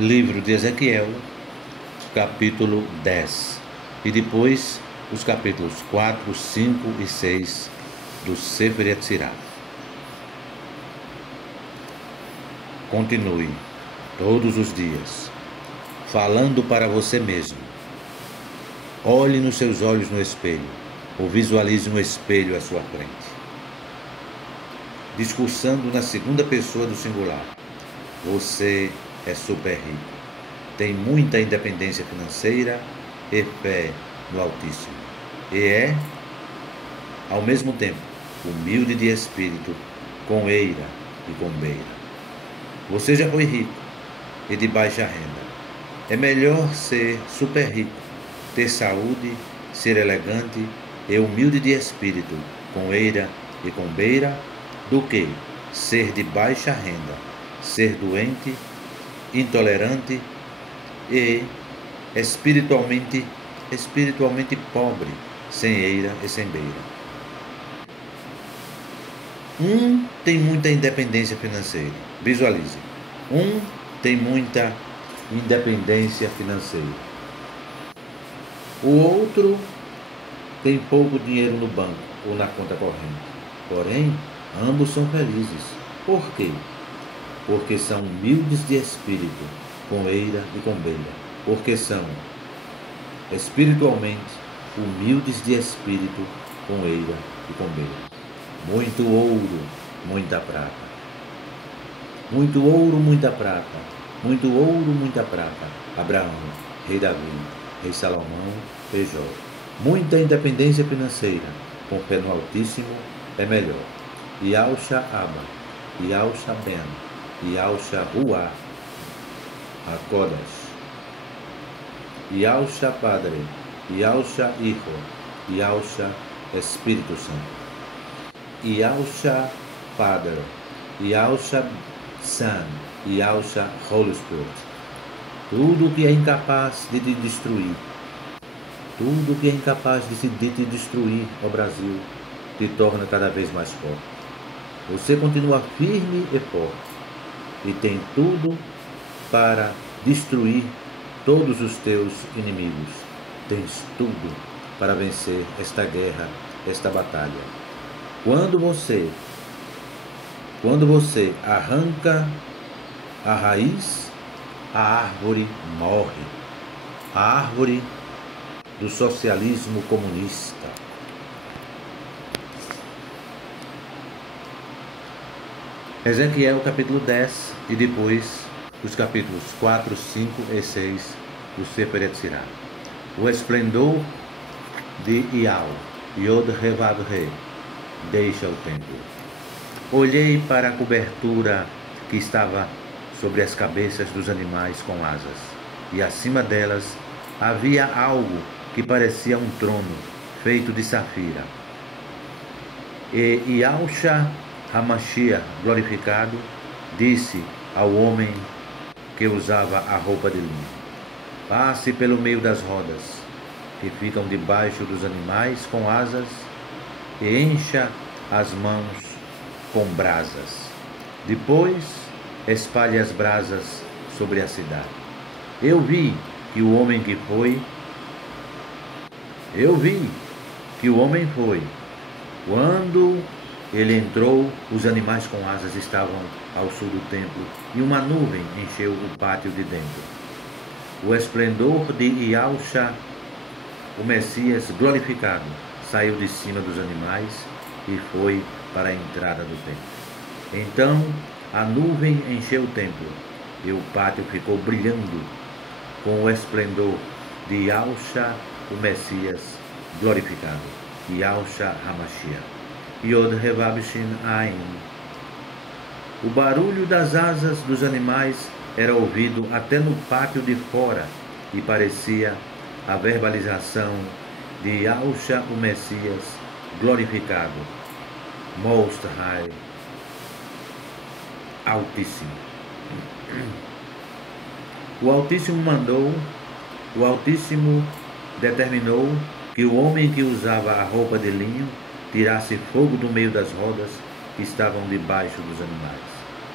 livro de Ezequiel, capítulo 10, e depois os capítulos 4, 5 e 6 do Sefer Yetzirah. Continue todos os dias falando para você mesmo. Olhe nos seus olhos no espelho, ou visualize um espelho à sua frente. Discursando na segunda pessoa do singular. Você é super rico. Tem muita independência financeira e fé no Altíssimo. E é, ao mesmo tempo, humilde de espírito, com eira e com beira. Você já foi rico e de baixa renda. É melhor ser super rico, ter saúde, ser elegante e humilde de espírito, com eira e com beira, do que ser de baixa renda, ser doente, intolerante e espiritualmente pobre, sem eira e sem beira. Um tem muita independência financeira. Visualize. Um tem muita independência financeira. O outro tem pouco dinheiro no banco ou na conta corrente. Porém, ambos são felizes. Por quê? Porque são humildes de espírito, com eira e com beira. Porque são espiritualmente humildes de espírito, com eira e com beira. Muito ouro, muita prata. Muito ouro, muita prata. Muito ouro, muita prata. Abraão, rei Davi, rei Salomão, rei Jó. Muita independência financeira, com fé no Altíssimo, é melhor. Yahusha Abba, Yahusha Ben, Yahusha Ruach HaKodesh, Yahusha Padre, Yahusha Hijo, Yahusha Espírito Santo. Yahusha Father, Yahusha Son, Yahusha Holy Spirit. Tudo que é incapaz de te destruir, tudo que é incapaz de te destruir, ó Brasil, te torna cada vez mais forte. Você continua firme e forte e tem tudo para destruir todos os teus inimigos. Tens tudo para vencer esta guerra, esta batalha. Quando você arranca a raiz, a árvore morre. A árvore do socialismo comunista. Ezequiel capítulo 10 e depois os capítulos 4, 5 e 6 do Sefer Yetzirah. O esplendor de Ial, Yod Revav Re, deixa o templo. Olhei para a cobertura que estava sobre as cabeças dos animais com asas, e acima delas havia algo que parecia um trono feito de safira. E Yahusha HaMashiach, glorificado, disse ao homem que usava a roupa de linho: passe pelo meio das rodas que ficam debaixo dos animais com asas e encha as mãos com brasas. Depois espalhe as brasas sobre a cidade. Eu vi que o homem foi. Quando ele entrou, os animais com asas estavam ao sul do templo e uma nuvem encheu o pátio de dentro. O esplendor de Yahusha, o Messias glorificado, saiu de cima dos animais e foi para a entrada do templo. Então a nuvem encheu o templo e o pátio ficou brilhando com o esplendor de Yahusha, o Messias glorificado, Yahusha HaMashiach. Yod Revav Shin Ain. O barulho das asas dos animais era ouvido até no pátio de fora e parecia a verbalização de Yahusha, o Messias glorificado, Most High, Altíssimo. O Altíssimo determinou que o homem que usava a roupa de linho tirasse fogo do meio das rodas que estavam debaixo dos animais.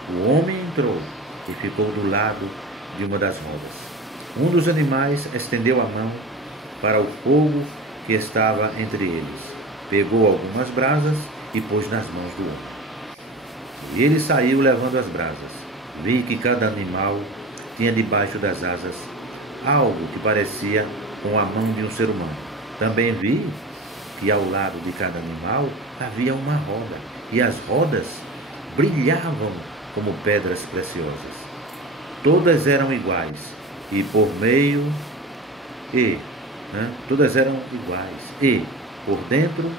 O homem entrou e ficou do lado de uma das rodas. Um dos animais estendeu a mão para o fogo que estava entre eles, pegou algumas brasas e pôs nas mãos do homem. E ele saiu levando as brasas. Vi que cada animal tinha debaixo das asas algo que parecia com a mão de um ser humano. Também vi que ao lado de cada animal havia uma roda, e as rodas brilhavam como pedras preciosas. Todas eram iguais, e por dentro,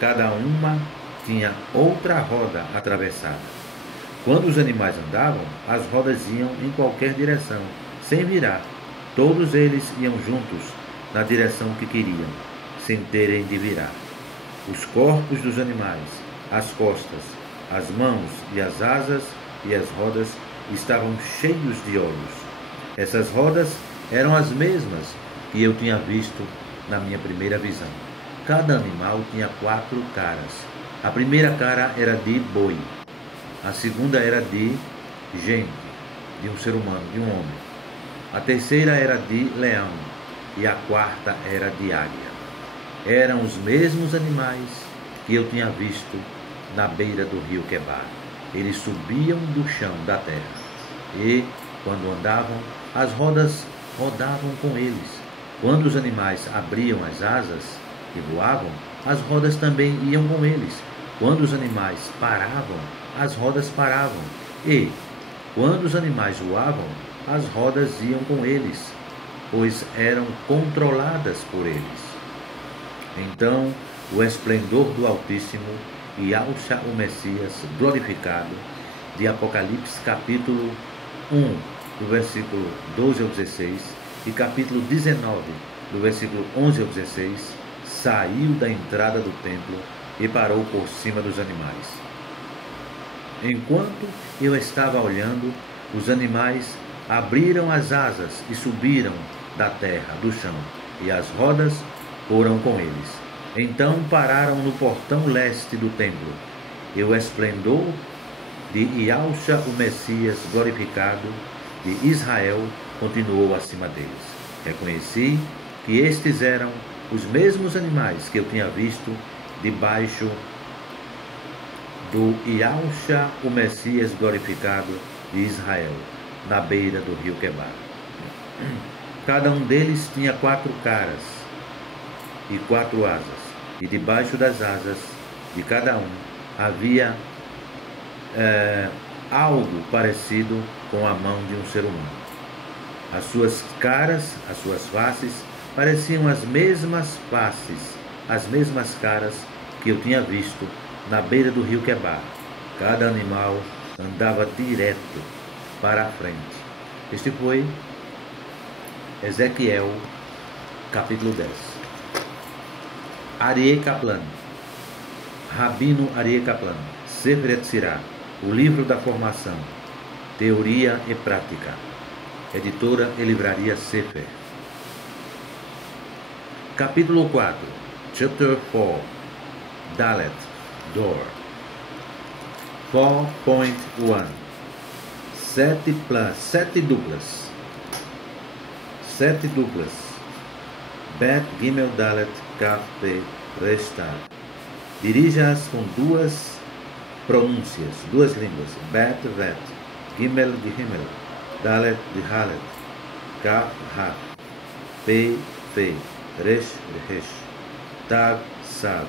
cada uma tinha outra roda atravessada. Quando os animais andavam, as rodas iam em qualquer direção, sem virar. Todos eles iam juntos na direção que queriam, sem terem de virar. Os corpos dos animais, as costas, as mãos e as asas e as rodas estavam cheios de olhos. Essas rodas eram as mesmas que eu tinha visto na minha primeira visão. Cada animal tinha 4 caras. A primeira cara era de boi, a segunda era de gente, de um ser humano, de um homem. A terceira era de leão e a quarta era de águia. Eram os mesmos animais que eu tinha visto na beira do rio Quebar. Eles subiam do chão da terra e, quando andavam, as rodas rodavam com eles. Quando os animais abriam as asas e voavam, as rodas também iam com eles. Quando os animais paravam, as rodas paravam. E, quando os animais voavam, as rodas iam com eles, pois eram controladas por eles. Então, o esplendor do Altíssimo e Yahshua o Messias glorificado, de Apocalipse capítulo 1, do versículo 12 ao 16, e capítulo 19, do versículo 11 ao 16, saiu da entrada do templo e parou por cima dos animais. Enquanto eu estava olhando, os animais abriram as asas e subiram da terra, do chão, e as rodas foram com eles. Então pararam no portão leste do templo, e o esplendor de Yahshua o Messias glorificado de Israel continuou acima deles. Reconheci que estes eram os mesmos animais que eu tinha visto debaixo do Yahshua o Messias glorificado de Israel, na beira do rio Quebar. Cada um deles tinha 4 caras e 4 asas, e debaixo das asas de cada um havia algo parecido com a mão de um ser humano. As suas caras, as suas faces, pareciam as mesmas faces, as mesmas caras que eu tinha visto na beira do rio Quebar. Cada animal andava direto para a frente. Este foi Ezequiel, capítulo 10. Aryeh Kaplan, Rabino Aryeh Kaplan, Sefer Yetzirah, o livro da formação, teoria e prática, editora e livraria Sefer. Capítulo 4, Chapter 4, Dalet, Door. 4.1 7 duplas. 7 duplas. Bet Gimel Dalet Kaf Pe Resh Tav. Dirija-as com 2 pronúncias, 2 línguas. Bet Vet, Gimel de Himmel, Dalet de Halet, Kaf Ha, Pe Fe, Resh de Resh, Tav Sav.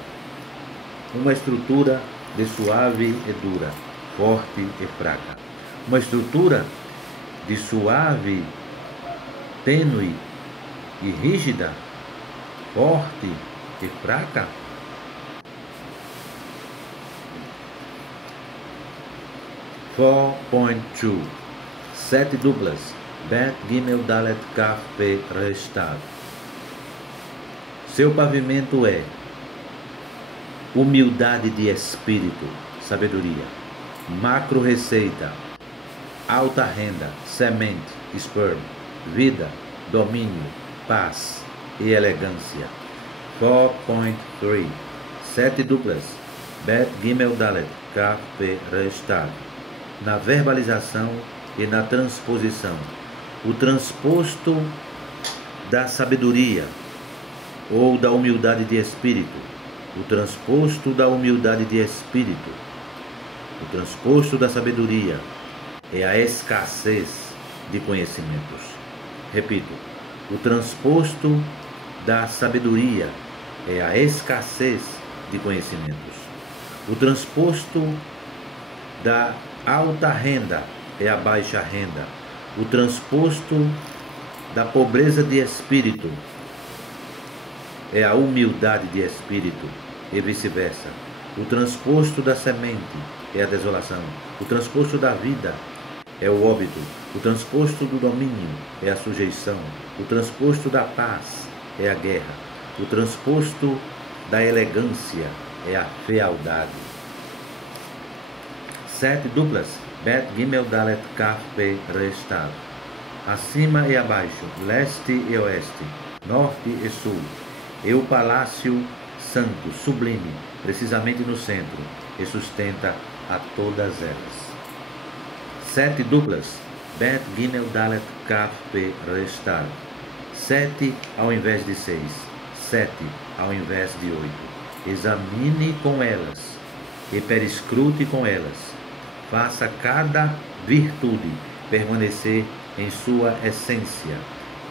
Uma estrutura de suave e dura, forte e fraca. Uma estrutura de suave, tênue e rígida, forte e fraca. Four point two. 7 duplas. Bet Gimel Dalet Kaf Pe Resh Tav. Seu pavimento é humildade de espírito, sabedoria, macro receita, alta renda, semente, sperm, vida, domínio, paz e elegância. 4.3 7 duplas. Bet Gimel Dalet Kaf Pe Resh Tav. Na verbalização e na transposição, o transposto da sabedoria ou da humildade de espírito. O transposto da humildade de espírito. O transposto da sabedoria é a escassez de conhecimentos. Repito, o transposto da sabedoria é a escassez de conhecimentos. O transposto da alta renda é a baixa renda. O transposto da pobreza de espírito é a humildade de espírito e vice-versa. O transposto da semente é a desolação. O transposto da vida é o óbito. O transposto do domínio é a sujeição. O transposto da paz é a guerra. O transposto da elegância é a fealdade. 7 duplas. Bet, Gimel, Dalet, Kaf, Pe, Re, Tav. Acima e abaixo, leste e oeste, norte e sul. E o palácio santo, sublime, precisamente no centro, e sustenta a todas elas. 7 duplas. Bet, Gimel, Dalet, Kaf, Pe, Re, Tav. 7 ao invés de 6. 7 ao invés de 8. Examine com elas e periscrute com elas. Faça cada virtude permanecer em sua essência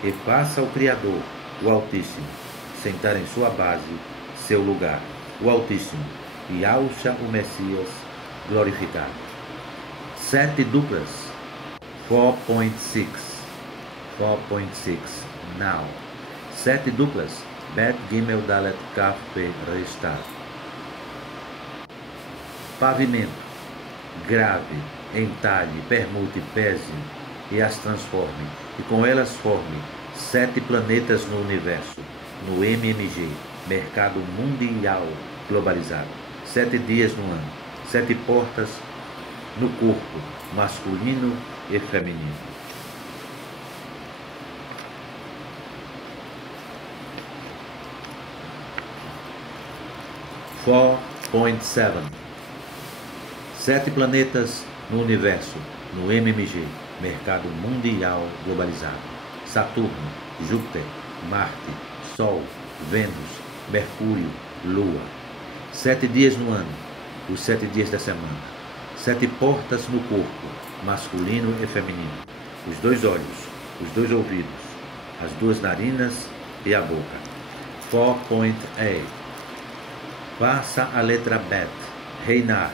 e faça o Criador, o Altíssimo, sentar em sua base, seu lugar, o Altíssimo, e alça o Messias glorificado. 7 duplas. 4.6. 4.6. Now. 7 duplas. Bet, Gimel, Dalet, Kaf, Pe, Re, Tav. Pavimento. Grave, entalhe, permute, pese e as transforme, e com elas forme 7 planetas no universo, no MMG, mercado mundial globalizado. 7 dias no ano, 7 portas no corpo, masculino e feminino. (4.7) 7 planetas no universo, no MMG, mercado mundial globalizado. Saturno, Júpiter, Marte, Sol, Vênus, Mercúrio, Lua. 7 dias no ano, os 7 dias da semana. 7 portas no corpo, masculino e feminino. Os 2 olhos, os 2 ouvidos, as 2 narinas e a boca. 4.8. Faça a letra Bet, reinar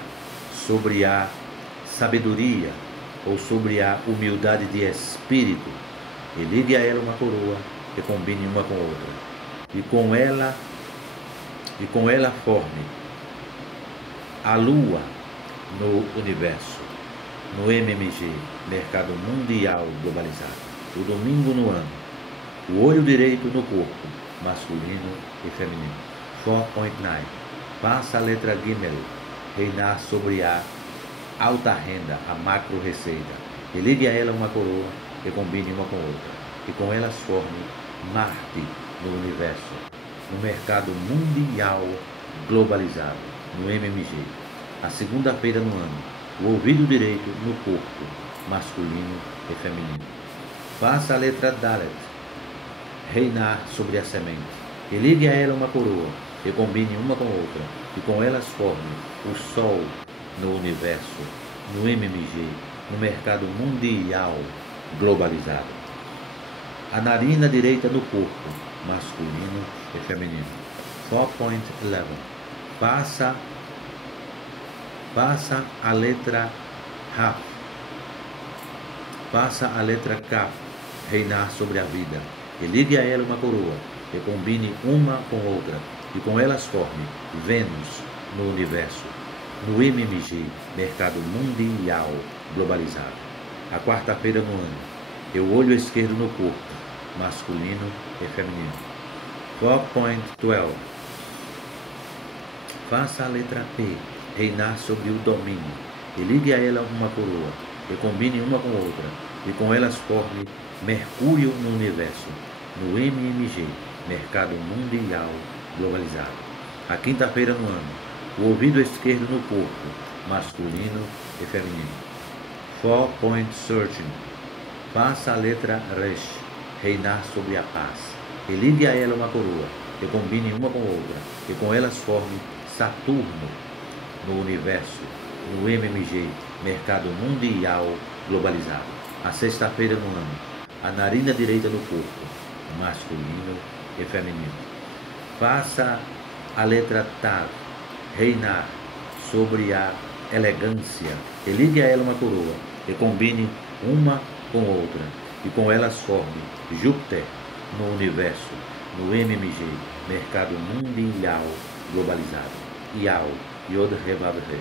sobre a sabedoria ou sobre a humildade de espírito, e ligue a ela uma coroa e combine uma com outra, e com ela forme a lua no universo, no MMG, mercado mundial globalizado, o domingo no ano, o olho direito no corpo, masculino e feminino. 4.9. Faça a letra Gimel, reinar sobre a alta renda, a macro receita, e ligue a ela uma coroa e combine uma com outra, e com elas forme Marte no universo, no mercado mundial globalizado, no MMG, a segunda-feira no ano, o ouvido direito no corpo, masculino e feminino. Faça a letra Dalet, reinar sobre a semente, e ligue a ela uma coroa e combine uma com outra, e com elas forme o Sol no universo, no MMG, no mercado mundial globalizado. A narina direita no corpo, masculino e feminino. 4.11. Faça a letra Raf. Faça a letra Kaf, reinar sobre a vida, e ligue a ela uma coroa, e combine uma com outra, e com elas forme Vênus no universo, no MMG, mercado mundial globalizado. A quarta-feira no ano, e o olho esquerdo no corpo, masculino e feminino. 4.12. Faça a letra P, reinar sobre o domínio, e ligue a ela uma coroa, e combine uma com outra, e com elas forme Mercúrio no universo, no MMG, mercado mundial globalizado. A quinta-feira no ano, o ouvido esquerdo no corpo, masculino e feminino. 4.13. Faça a letra Resh reinar sobre a paz. E ligue a ela uma coroa, e combine uma com outra, e com elas forme Saturno no universo, no MMG, mercado mundial globalizado. A sexta-feira no ano, a narina direita do corpo, masculino e feminino. Faça a letra Tav reinar sobre a elegância, e ligue a ela uma coroa, e combine uma com outra, e com elas forme Júpiter no universo, no MMG, mercado mundial globalizado. Ial, Yod Revav Re.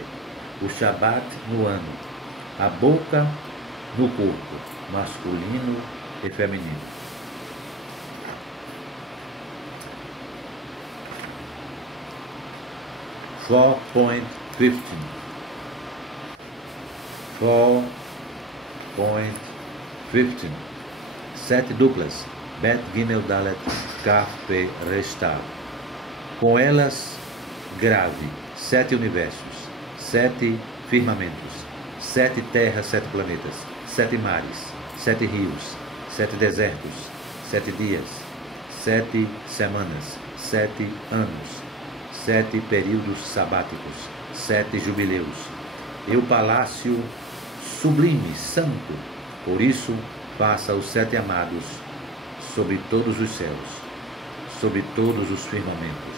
O Shabat no ano, a boca no corpo, masculino e feminino. Four point 15. 4.15. 7 duplas. Bet Gimel Dalet Kaf Pe Restar. Com elas grave 7 universos, 7 firmamentos, 7 terras, 7 planetas, 7 mares, 7 rios, 7 desertos, 7 dias, 7 semanas, 7 anos, 7 períodos sabáticos, 7 jubileus, e o palácio sublime, santo. Por isso, faça os 7 amados sobre todos os céus, sobre todos os firmamentos.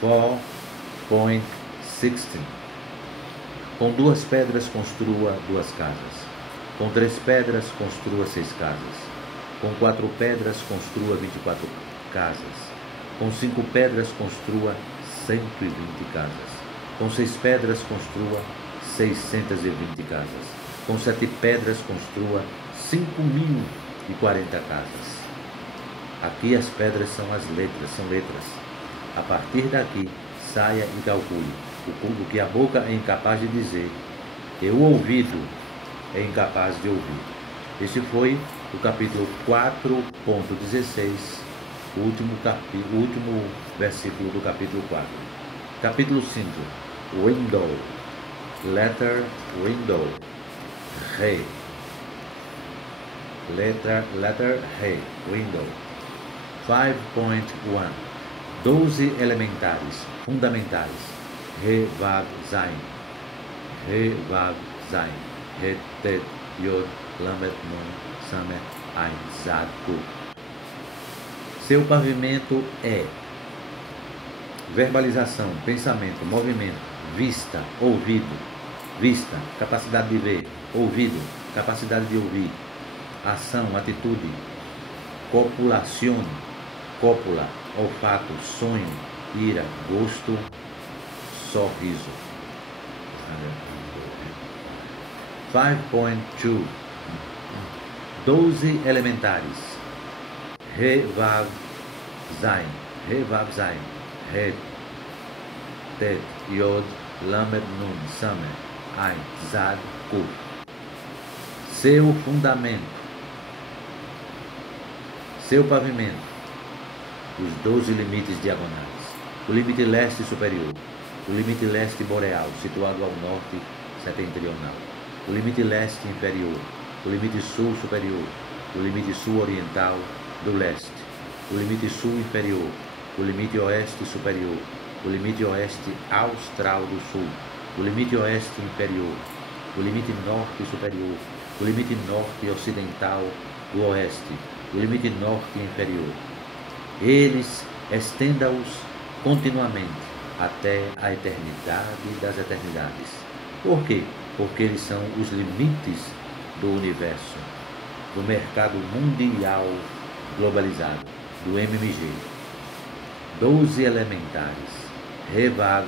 4.16. Com 2 pedras construa 2 casas. Com 3 pedras construa 6 casas. Com 4 pedras construa 24 casas. Com 5 pedras construa 120 casas. Com 6 pedras construa 620 casas. Com 7 pedras construa 5.040 casas. Aqui as pedras são as letras, são letras. A partir daqui, saia e calcule o que a boca é incapaz de dizer e o ouvido é incapaz de ouvir. Este foi o capítulo 4.16, o último versículo do capítulo 4. Capítulo 5, Window, letter window, Re. Letter Re, window. 5.1. 12 elementares, fundamentais. Re, Vav, Zain. Re, Vav, Zain. Re, Tet, Yod, Lamet, Nun, Samet, Ain, Zad, Kuf. Seu pavimento é verbalização, pensamento, movimento, vista, ouvido. Vista, capacidade de ver. Ouvido, capacidade de ouvir. Ação, atitude. Copulação, cópula, olfato, sonho, ira, gosto, sorriso. 5.2. 12 elementares. Re, Vav, Zain. Re, Vav, Zain. Re, Tet, Yod, Lamed, Nun, Samet, Ain, Zad, Kuf. Seu fundamento. Seu pavimento. Os 12 limites diagonais. O limite leste superior. O limite leste boreal, situado ao norte setentrional. O limite leste inferior. O limite sul superior. O limite sul oriental do leste. O limite sul inferior. O limite oeste superior. O limite oeste austral do sul. O limite oeste inferior. O limite norte superior. O limite norte ocidental do oeste. O limite norte inferior. Eles estenda-os continuamente até a eternidade das eternidades. Por quê? Porque eles são os limites do universo, do mercado mundial globalizado, do MMG. 12 elementares. Revav,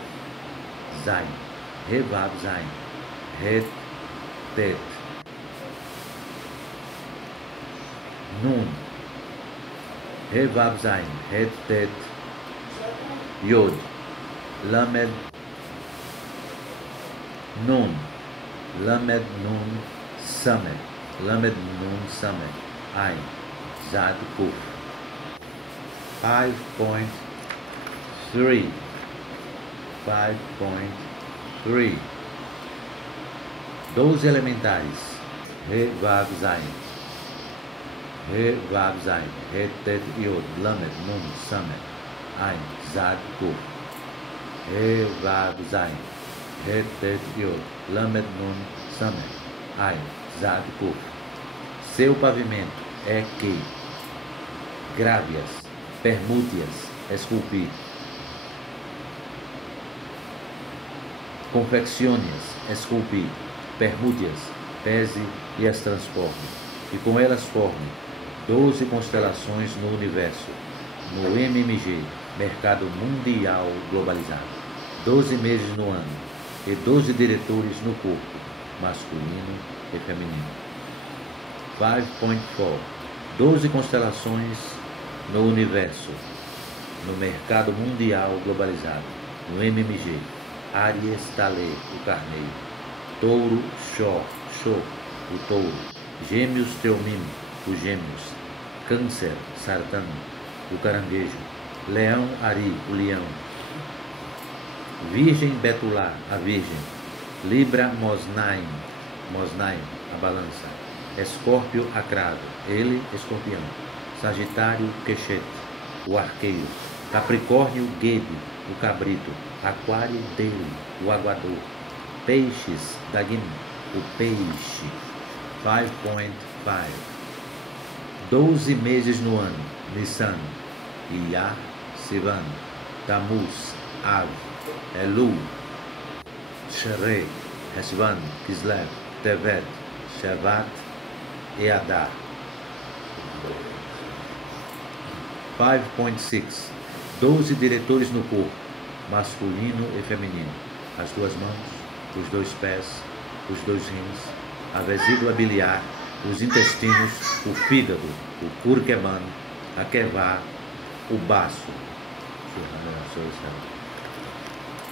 Zain. Revav, Zain. Het, Tet. Nun. Revav, Zain. Het, Tet. Yod. Lamed. Nun. Lamed, Nun, Samet. Lamed, Nun, Samet. Ain. Zad, Kuf. 5.3. 5.3. 12 elementares. Re, Vav, Zain. He, Vav, Zayin, He, Tet, Yod, Lamed, Nun, Samet, Ain, Zad, Kuf. He, Vav, Zayin, He, Tet, Yod, Lamed, Nun, Samet, Ain, Zad, Kuf. Seu pavimento é que grávias, permútias, esculpir. Confeccione-as, esculpir, permútias, pese e as transforme, e com elas forme 12 constelações no universo, no MMG, Mercado Mundial Globalizado, 12 meses no ano e 12 diretores no corpo, masculino e feminino. 5.4 12 constelações no universo, no Mercado Mundial Globalizado, no MMG, Áries, Talê, o carneiro, Touro, Xó, o touro, Gêmeos, Teomim, os gêmeos, Câncer, Sartano, o caranguejo, Leão, Ari, o leão, Virgem, Betulá, a virgem, Libra, Mosnaim, a balança, Escórpio, acrado, ele, escorpião, Sagitário, Quexete, o arqueiro, Capricórnio, Guebe, o cabrito, Aquário, dele, o aguador, Peixes, Dagim, o peixe. 5.5 12 meses no ano, Nissan, Iyar, Sivan, Tammuz, Av, Elul, Tishrei, Heshvan, Kislev, Tevet, Shevat e Adar. 5.6 12 diretores no corpo, masculino e feminino, as duas mãos, os dois pés, os dois rins, a vesícula biliar, os intestinos, o fígado, o curqueman, a quevá, o baço.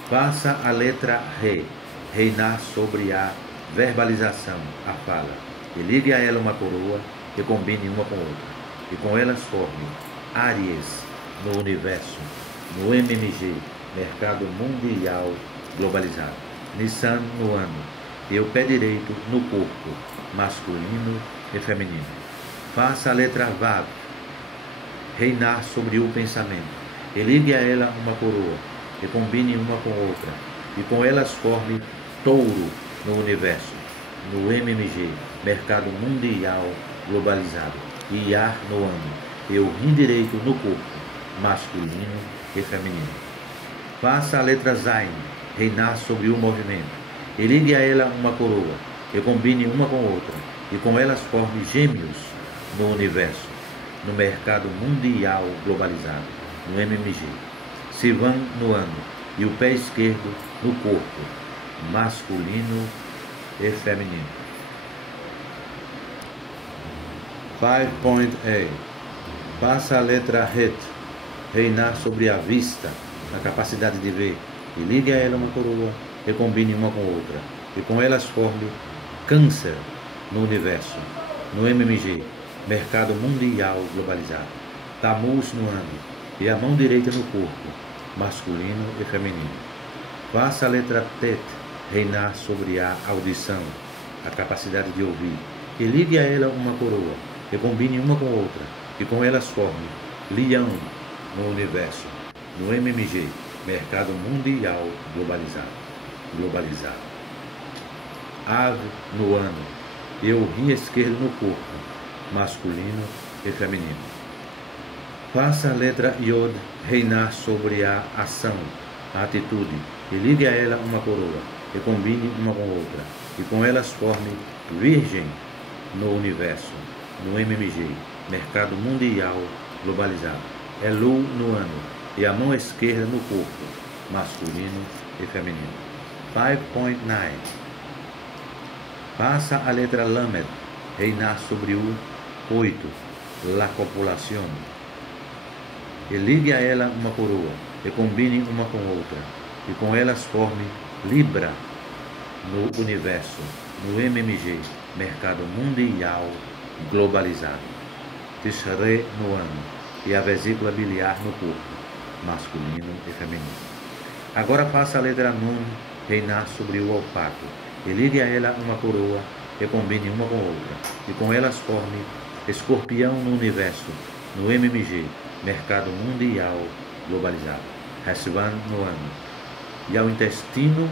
Faça a letra Re, reinar sobre a verbalização, a fala, e ligue a ela uma coroa e combine uma com outra, e com elas forme Áries no universo, no MMG, Mercado Mundial Globalizado, Nissan no ano, e o pé direito no corpo, masculino e feminino. Faça a letra Vav, reinar sobre o pensamento, e ligue a ela uma coroa, e combine uma com outra, e com elas forme Touro no universo, no MMG, Mercado Mundial Globalizado, e Iar no ano, e o rim direito no corpo, masculino e feminino. Faça a letra Zain, reinar sobre o movimento, e ligue a ela uma coroa, e combine uma com outra, e com elas forme Gêmeos no universo, no Mercado Mundial Globalizado, no MMG, Sivan no ano, e o pé esquerdo no corpo, masculino e feminino. 5.8 Faça a letra Het, reinar sobre a vista, a capacidade de ver, e ligue a ela uma coroa, e combine uma com outra, e com elas forme Câncer no universo, no MMG, Mercado Mundial Globalizado, Tammuz no ano, e a mão direita no corpo, masculino e feminino. Faça a letra Tet, reinar sobre a audição, a capacidade de ouvir, e ligue a ela uma coroa, e combine uma com outra, e com elas forme Leão no universo, no MMG, Mercado Mundial Globalizado. Ave no ano, e o rim esquerdo no corpo, masculino e feminino. Faça a letra Yod reinar sobre a ação, a atitude, e ligue a ela uma coroa, e combine uma com outra, e com elas forme Virgem no universo, no MMG, Mercado Mundial Globalizado. Elul no ano, e a mão esquerda no corpo, masculino e feminino. 5.9 Faça a letra Lamed reinar sobre o 8, la copulação, e ligue a ela uma coroa, e combine uma com outra, e com elas forme Libra no universo, no MMG, Mercado Mundial Globalizado. Tishrei no ano, e a vesícula biliar no corpo, masculino e feminino. Agora faça a letra Nun reinar sobre o olfato, e ligue a ela uma coroa, e combine uma com outra, e com elas forme escorpião no universo, no MMG, mercado mundial globalizado, Heshvan no ano, e ao intestino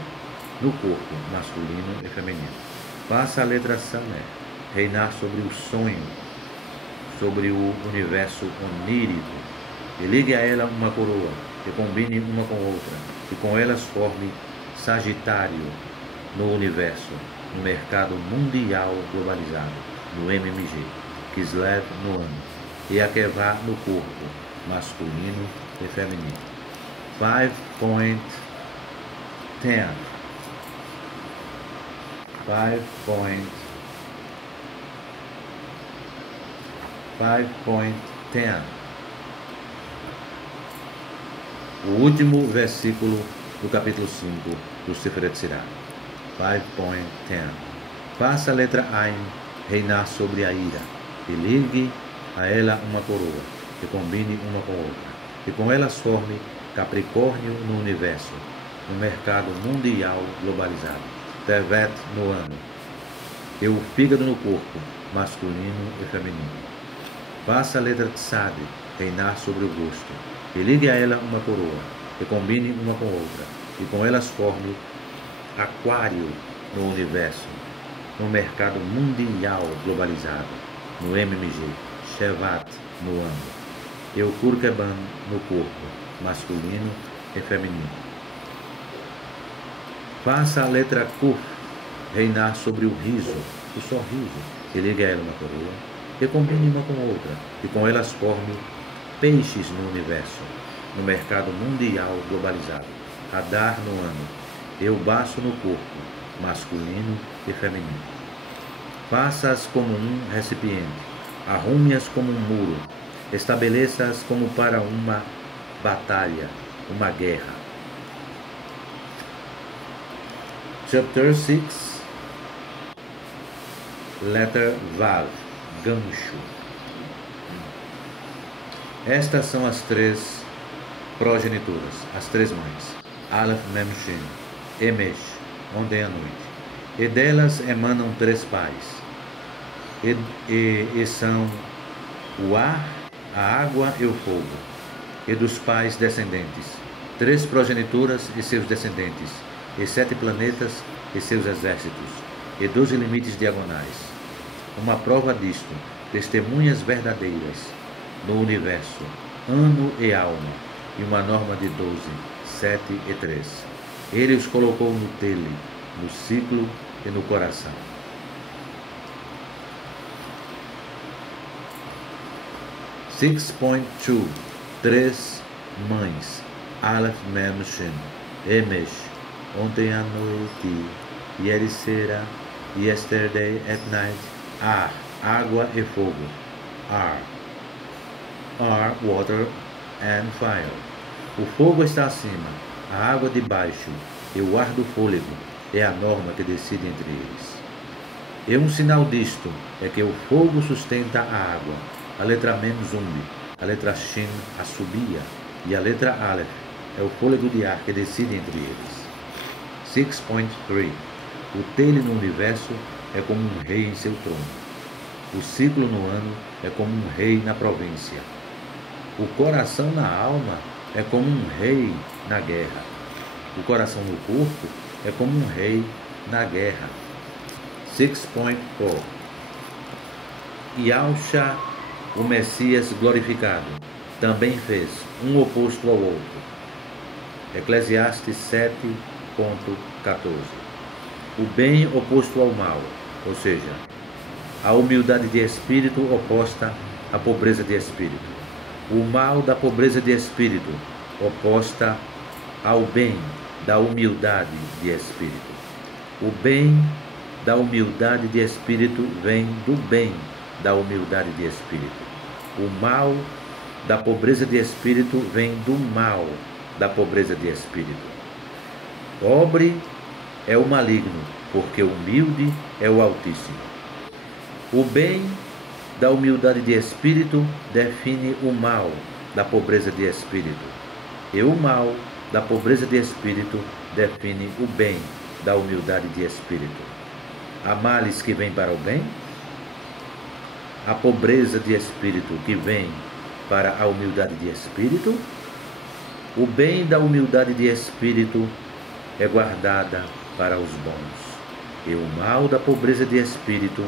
no corpo, masculino e feminino. Faça a letra Samer, reinar sobre o sonho, sobre o universo onírico, e ligue a ela uma coroa, que combine uma com outra, e com elas forme Sagitário no universo, no mercado mundial globalizado, no MMG, Kislev no ano, e Akevá no corpo, masculino e feminino. 5.10 5.10 O último versículo do capítulo 5 do Sefer Yetzirah. 5.10 Faça a letra Ain reinar sobre a ira, e ligue a ela uma coroa, que combine uma com outra, e com elas forme Capricórnio no universo, no mercado mundial globalizado, Tevet no ano, e o fígado no corpo, masculino e feminino. Faça a letra Tzad reinar sobre o rosto, e ligue a ela uma coroa, que combine uma com outra, e com elas forme Aquário no universo, no mercado mundial globalizado, no MMG, Shevat no ano, e o Kurkeban no corpo, masculino e feminino. Faça a letra Kuf reinar sobre o riso, o sorriso, e ligue a ela uma coroa, e combine uma com outra, e com elas forme peixes no universo, no mercado mundial globalizado, Hadar no ano, e o baço no corpo, masculino e feminino. Faça-as como um recipiente, arrume-as como um muro, estabeleça-as como para uma batalha, uma guerra. Chapter 6, Letter Vav, gancho. Estas são as três progenituras, as três mães, Aleph, Mem, Shin, Emesh, ontem à noite. E delas emanam três pais, e são o ar, a água e o fogo, e dos pais descendentes, três progenituras e seus descendentes, e 7 planetas e seus exércitos, e 12 limites diagonais. Uma prova disto, testemunhas verdadeiras no universo, ano e alma, e uma norma de 12, 7 e 3. Ele os colocou no tele, no ciclo e no coração. Três mães, Aleph, Mem, Shin, Emesh, ontem à noite, Yerisera, yesterday at night, Ar, água e fogo, Ar, water and fire. O fogo está acima, a água debaixo, e o ar do fôlego é a norma que decide entre eles. E um sinal disto é que o fogo sustenta a água, a letra Mem zumbi, a letra Shin a subia, e a letra Aleph é o fôlego de ar que decide entre eles. 6.3 O tele no universo é como um rei em seu trono. O ciclo no ano é como um rei na província. O coração na alma é como um rei na guerra. O coração no corpo é como um rei na guerra. 6.4 Yahusha, o Messias glorificado, também fez um oposto ao outro. Eclesiastes 7.14 O bem oposto ao mal, ou seja, a humildade de espírito oposta à pobreza de espírito. O mal da pobreza de espírito oposta ao bem da humildade de espírito. O bem da humildade de espírito vem do bem da humildade de espírito. O mal da pobreza de espírito vem do mal da pobreza de espírito. Pobre é o maligno, porque humilde é o Altíssimo. O bem da humildade de espírito define o mal da pobreza de espírito, e o mal da pobreza de espírito define o bem da humildade de espírito. Há males que vêm para o bem? a pobreza de espírito que vem para a humildade de espírito, o bem da humildade de espírito é guardada para os bons, e o mal da pobreza de espírito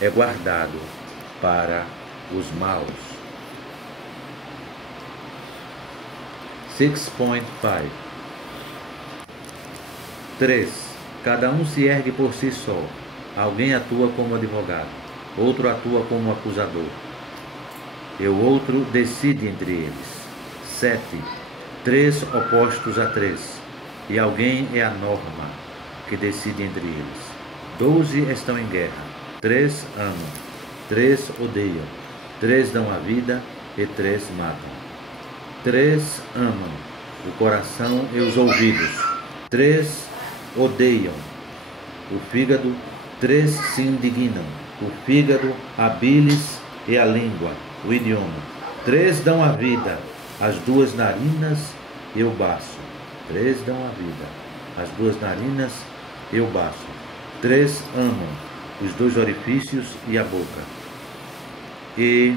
é guardado para os maus. 6.5 3. Cada um se ergue por si só. Alguém atua como advogado, outro atua como acusador, e o outro decide entre eles. 7. 3 opostos a 3, e alguém é a norma que decide entre eles. 12 estão em guerra, 3 amam, 3 odeiam, 3 dão a vida e 3 matam. 3 amam o coração e os ouvidos, 3 odeiam o fígado, 3 se indignam, o fígado, a bilis e a língua, o idioma. 3 dão a vida, as 2 narinas e o baço. 3 dão a vida, as 2 narinas e o baço. 3 amam os 2 orifícios e a boca. E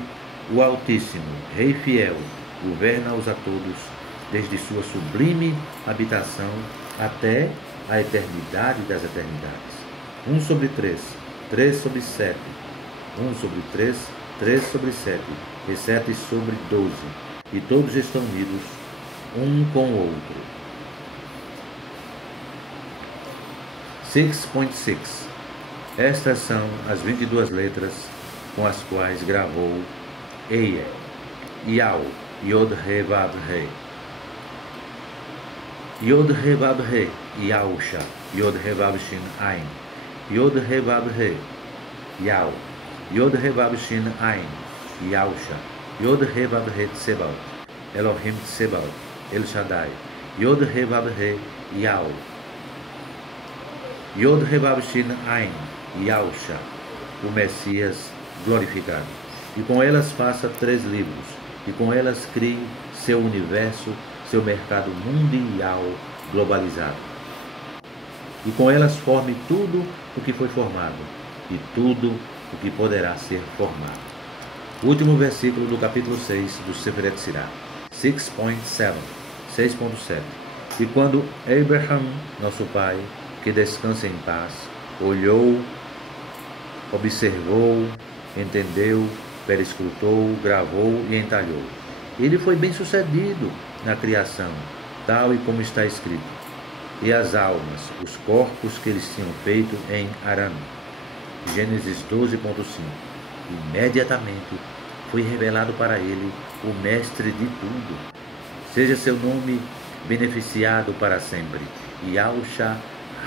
o Altíssimo, Rei fiel, governa-os a todos, desde sua sublime habitação até a eternidade das eternidades. 1 sobre 3, 3 sobre 7, 1 sobre 3, 3 sobre 7, e 7 sobre 12, e todos estão unidos um com o outro. 6.6 Estas são as 22 letras com as quais gravou Eie, Iau, Yod He Vav He. Yod He Vav He, Yausha, Yod He Vav Shin Ain, Yod He Vav He, Yau, Yod He Vav Shin Ain, Yausha, Yod He Vav He Tsebaot, Elohim Tsebaot, El Shaddai, Yod He Vav He, Yau, Yod He Vav Shin Ain, Yausha, o Messias glorificado. E com elas faça 3 livros, e com elas crie seu universo, seu mercado mundial globalizado. E com elas forme tudo o que foi formado, e tudo o que poderá ser formado. Último versículo do capítulo 6 do Sefer Yetzirah, 6.7. E quando Abraham, nosso pai, que descansa em paz, olhou, observou, entendeu, perscrutou, gravou e entalhou, ele foi bem sucedido na criação, tal e como está escrito. E as almas, os corpos que eles tinham feito em Aram. Gênesis 12.5. Imediatamente foi revelado para ele o mestre de tudo. Seja seu nome beneficiado para sempre. Yahushua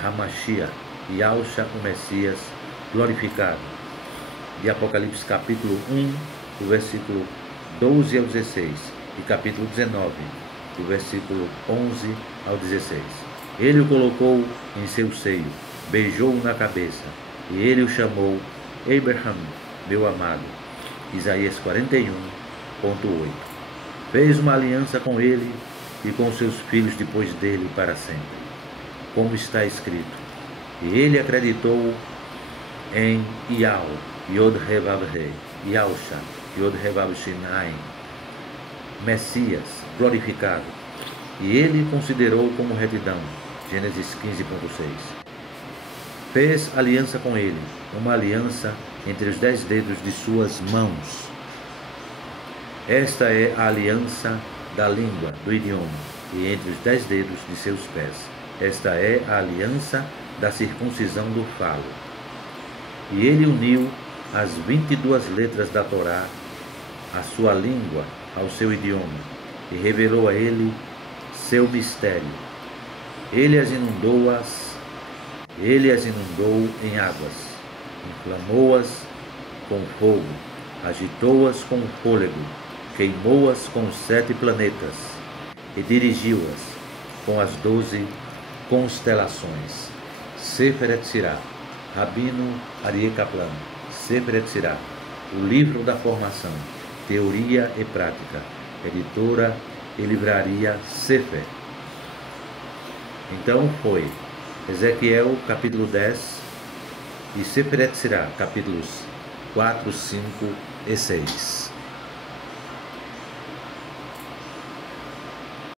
Hamashiach, Yahushua o Messias glorificado. De Apocalipse capítulo 1, do versículo 12 ao 16, e capítulo 19, do versículo 11 ao 16. Ele o colocou em seu seio, beijou-o na cabeça, e ele o chamou Abraham, meu amado. Isaías 41.8. Fez uma aliança com ele e com seus filhos depois dele para sempre, como está escrito. E ele acreditou em Iau, Yod He Vav He, Yausha, Yod He Vav Shin Ain, Messias glorificado, e ele considerou como retidão. Gênesis 15.6. Fez aliança com ele, uma aliança entre os 10 dedos de suas mãos. Esta é a aliança da língua, do idioma, e entre os 10 dedos de seus pés. Esta é a aliança da circuncisão do falo. E ele uniu as 22 letras da Torá, a sua língua, ao seu idioma, e revelou a ele seu mistério. Ele as inundou em águas, inflamou-as com fogo, agitou-as com fôlego, queimou-as com 7 planetas e dirigiu-as com as 12 constelações. Sefer Yetzirah, Rabino Aryeh Kaplan. Sefer Yetzirah, o livro da formação, teoria e prática, editora e livraria Sefer. Então foi Ezequiel capítulo 10 e Sefer Yetzirah capítulos 4, 5 e 6.